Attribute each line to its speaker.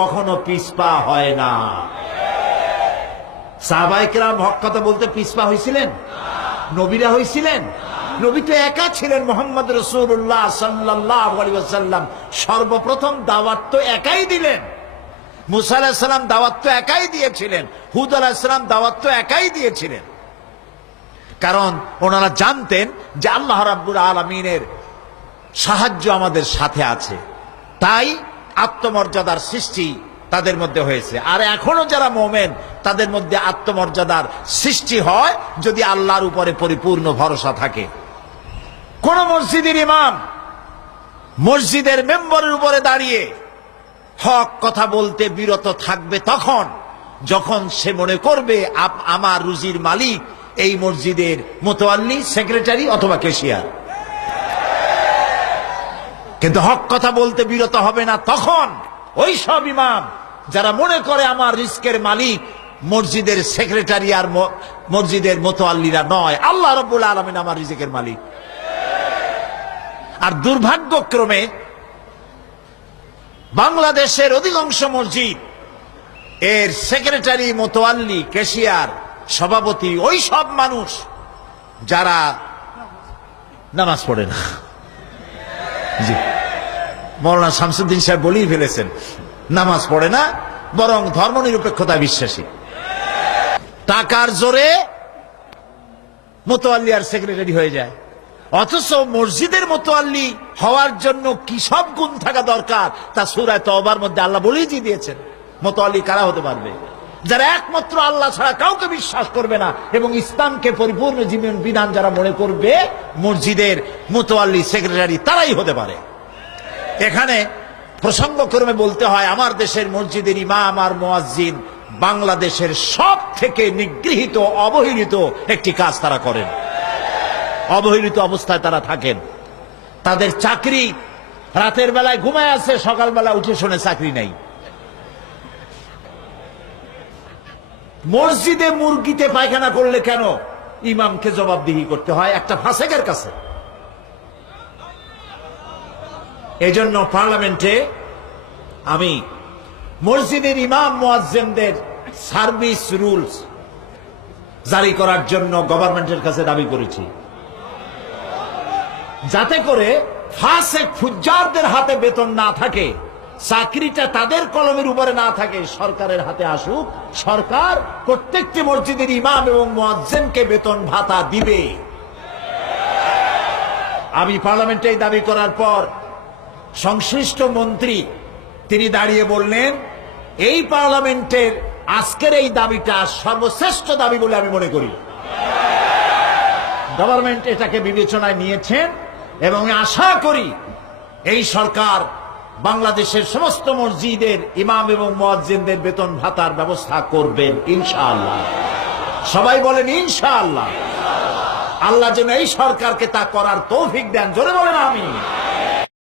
Speaker 1: কখনো পিসপা হয় না সাহবাইকেরাম হক কথা বলতে পিসপা হয়েছিলেন নবীরা হয়েছিলেন নবী তো একা ছিলেন মোহাম্মদ রসুল্লাহ সাল্লাম সর্বপ্রথম দাওয়াত তো একাই দিলেন দাওয়াত তো একাই দিয়েছিলেন হুদ দাওয়াত তো একাই দিয়েছিলেন কারণ ওনারা জানতেন যে আল্লাহ রাব্বুল আলমিনের সাহায্য আমাদের সাথে আছে তাই আত্মমর্যাদার সৃষ্টি তাদের মধ্যে হয়েছে আর এখনো যারা মোমেন তাদের মধ্যে আত্মমর্যাদার সৃষ্টি হয় যদি আল্লাহর উপরে পরিপূর্ণ ভরসা থাকে কোন মসজিদের ইমাম মসজিদের মেম্বারের উপরে দাঁড়িয়ে হক কথা বলতে বিরত থাকবে তখন যখন সে মনে করবে আমার রুজির মালিক এই মসজিদের মোতোয়াল্লি সেক্রেটারি অথবা কেশিয়ার কিন্তু হক কথা বলতে বিরত হবে না তখন ওই সব ইমাম যারা মনে করে আমার রিস্কের মালিক মসজিদের সেক্রেটারি আর মসজিদের মতো আল্লীরা নয় আল্লাহ রবুল আলমিন আমার রিজিকের মালিক আর দুর্ভাগ্যক্রমে বাংলাদেশের অধিকাংশ মসজিদ এর সেক্রেটারি মোতোয়াল্লি কেশিয়ার সভাপতি ওই সব মানুষ যারা নামাজ পড়ে না জি মৌলানা শামসুদ্দিন সাহেব বলেই ফেলেছেন নামাজ পড়ে না বরং ধর্ম নিরপেক্ষতা বিশ্বাসী টাকার জোরে আর সেক্রেটারি হয়ে যায় অথচ মসজিদের মোতোয়াল্লি হওয়ার জন্য কি সব গুণ থাকা দরকার তা সুরায় তো তবার মধ্যে আল্লাহ বলেই দিয়েছেন মোতোয়াল্লি কারা হতে পারবে যারা একমাত্র আল্লাহ ছাড়া কাউকে বিশ্বাস করবে না এবং ইসলামকে পরিপূর্ণ জীবন বিধান যারা মনে করবে মসজিদের মোতোয়াল্লি সেক্রেটারি তারাই হতে পারে এখানে প্রসঙ্গক্রমে বলতে হয় আমার দেশের মসজিদের ইমাম আর মোয়াজিন বাংলাদেশের সব থেকে নিগৃহীত অবহেলিত একটি কাজ তারা করেন অবহেলিত অবস্থায় তারা থাকেন তাদের চাকরি রাতের বেলায় ঘুমায় আছে সকালবেলা উঠে শুনে চাকরি নেই মসজিদে মুরগিতে পায়খানা করলে কেন ইমামকে জবাবদিহি করতে হয় একটা ফাঁসেকের কাছে এজন্য পার্লামেন্টে আমি মসজিদের ইমাম মোয়াজ্জেমদের সার্ভিস রুলস জারি করার জন্য গভর্নমেন্টের কাছে দাবি করেছি যাতে করে ফাঁসে ফুজ্জারদের হাতে বেতন না থাকে চাকরিটা তাদের কলমের উপরে না থাকে সরকারের হাতে আসুক সরকার প্রত্যেকটি মসজিদের ইমাম এবং মোয়াজ্জেমকে বেতন ভাতা দিবে আমি পার্লামেন্টে দাবি করার পর সংশ্লিষ্ট মন্ত্রী তিনি দাঁড়িয়ে বললেন এই পার্লামেন্টের আজকের এই দাবিটা সর্বশ্রেষ্ঠ দাবি বলে আমি মনে করি গভর্নমেন্ট এটাকে বিবেচনায় নিয়েছেন এবং আশা করি এই সরকার বাংলাদেশের সমস্ত মসজিদের ইমাম এবং মোয়াজ্জিনদের বেতন ভাতার ব্যবস্থা করবেন ইনশাআল্লাহ সবাই বলেন ইনশাআল্লাহ আল্লাহ যেন এই সরকারকে তা করার তৌফিক দেন জোরে বলেন আমি